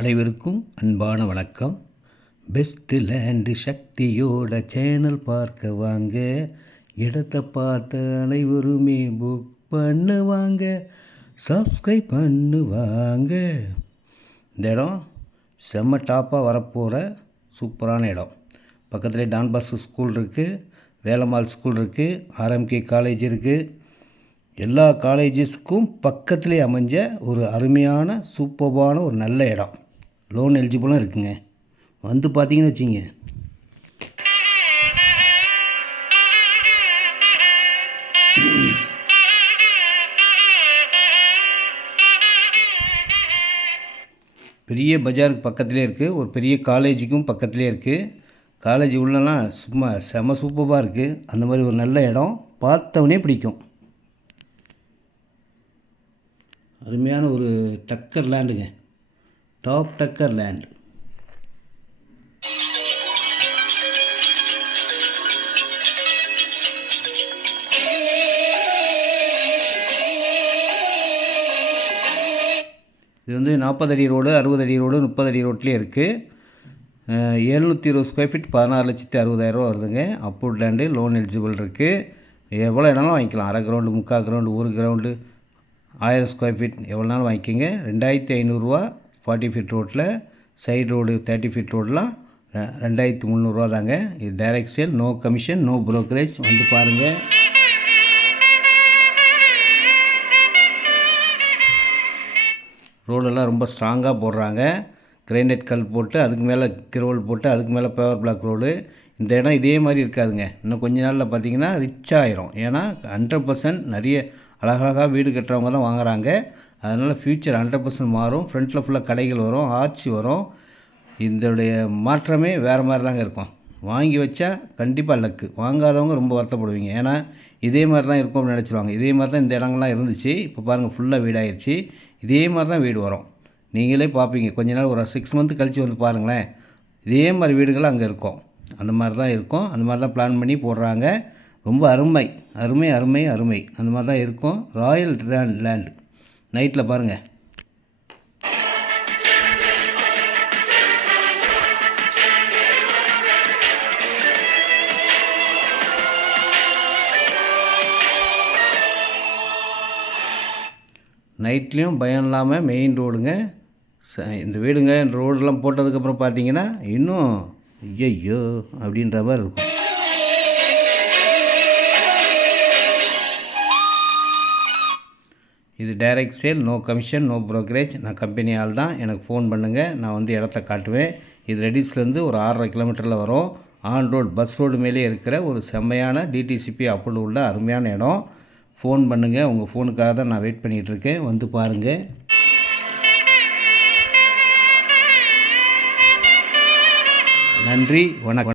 அனைவருக்கும் அன்பான வணக்கம். பெஸ்ட் லேண்டு சக்தியோட சேனல் பார்க்க வாங்க. இடத்தை பார்த்த அனைவருமே புக் பண்ணுவாங்க, சப்ஸ்கிரைப் பண்ணுவாங்க. இந்த இடம் செம்ம டாப்பாக வரப்போகிற சூப்பரான இடம். பக்கத்துலேயே டான் பாஸ்கோ ஸ்கூல் இருக்குது, வேலம்மாள் ஸ்கூல் இருக்குது, ஆர்எம்கே காலேஜ் இருக்குது. எல்லா காலேஜஸ்க்கும் பக்கத்துலேயே அமைஞ்ச ஒரு அருமையான சூப்பர்பான ஒரு நல்ல இடம். லோன் எலிஜிபிளும் இருக்குங்க. வந்து பார்த்தீங்கன்னு வச்சிங்க, பெரிய பஜாருக்கு பக்கத்துலேயே இருக்குது. ஒரு பெரிய காலேஜுக்கும் பக்கத்துலேயே இருக்குது. காலேஜ் உள்ளலாம் சும்மா செம சூப்பராக இருக்குது. அந்த மாதிரி ஒரு நல்ல இடம் பார்த்தவனே பிடிக்கும். அருமையான ஒரு டக்கர் லேண்டுங்க, டாப் டக்கர் லேண்ட். இது வந்து 40 அடி ரோடு, 60 அடி ரோடு, 30 அடி ரோட்லேயே இருக்குது. 720 ஸ்கொயர் ஃபீட் 16,60,000 வருதுங்க. அப்ரூவ்ட் லேண்டு, லோன் எலிஜிபிள் இருக்குது. எவ்வளோ இடம்லாம் வாங்கிக்கலாம். அரை ground, 3/4 ground, 1 ground, 1000 square feet எவ்வளோனாலும் வாங்கிக்கோங்க. 2500 40 ஃபீட் ரோட்டில், சைடு ரோடு 30 ஃபீட் ரோடெலாம் 2300 தாங்க. இது direct sale, no commission, no brokerage. வந்து பாருங்கள். ரோடெல்லாம் ரொம்ப ஸ்ட்ராங்காக போடுறாங்க. கிரைனைட் கல் போட்டு, அதுக்கு மேலே கிரோல் போட்டு, அதுக்கு மேலே பவர் பிளாக் ரோடு. இந்த இடம் இதே மாதிரி இருக்காதுங்க. இன்னும் கொஞ்ச நாளில் பார்த்தீங்கன்னா ரிச் ஆயிரும். ஏன்னா 100% நிறைய அழகழகாக வீடு கட்டுறவங்க தான் வாங்குகிறாங்க. அதனால் ஃப்யூச்சர் 100% மாறும். ஃப்ரண்ட்டில் ஃபுல்லாக கடைகள் வரும், ஆர்ச்சி வரும். இதோடைய மாற்றமே வேறு மாதிரி தாங்க இருக்கும். வாங்கி வச்சா கண்டிப்பாக லக்கு. வாங்காதவங்க ரொம்ப வருத்தப்படுவீங்க. ஏன்னா இதே மாதிரி தான் இருக்கும்னு நினச்சிருவாங்க. இதே மாதிரி தான் இந்த இடங்கள்லாம் இருந்துச்சு. இப்போ பாருங்கள், ஃபுல்லாக வீடாகிடுச்சு. இதே மாதிரி தான் வீடு வரும். நீங்களே பார்ப்பீங்க. கொஞ்ச நாள் ஒரு 6 மந்த் கழித்து வந்து பாருங்களேன், இதே மாதிரி வீடுகள் அங்கே இருக்கும். அந்த மாதிரி தான் இருக்கும். அந்த மாதிரி தான் பிளான் பண்ணி போடுறாங்க. ரொம்ப அருமை அருமை அருமை அருமை. அந்த மாதிரி தான் இருக்கும். Royal land. நைட்டில் பாருங்கள், நைட்லேயும் பயம் இல்லாமல் மெயின் ரோடுங்க. இந்த வீடுங்க ரோடெல்லாம் போட்டதுக்கப்புறம் பார்த்தீங்கன்னா இன்னும் ஐயோ அப்படின்ற மாதிரி இருக்கும். இது direct sale, no commission, no brokerage. நான் கம்பெனி ஆள் தான். எனக்கு ஃபோன் பண்ணுங்கள், நான் வந்து இடத்த காட்டுவேன். இது ரெடிஸ்லேருந்து ஒரு 6.5 கிலோமீட்டரில் வரும். ஆன் ரோடு, பஸ் ரோடு மேலே இருக்கிற ஒரு செம்மையான டிடிசிபி அப்ரூவல் உள்ள அருமையான இடம். ஃபோன் பண்ணுங்கள். உங்கள் ஃபோனுக்காக தான் நான் வெயிட் பண்ணிகிட்ருக்கேன். வந்து பாருங்கள். நன்றி, வணக்கம்.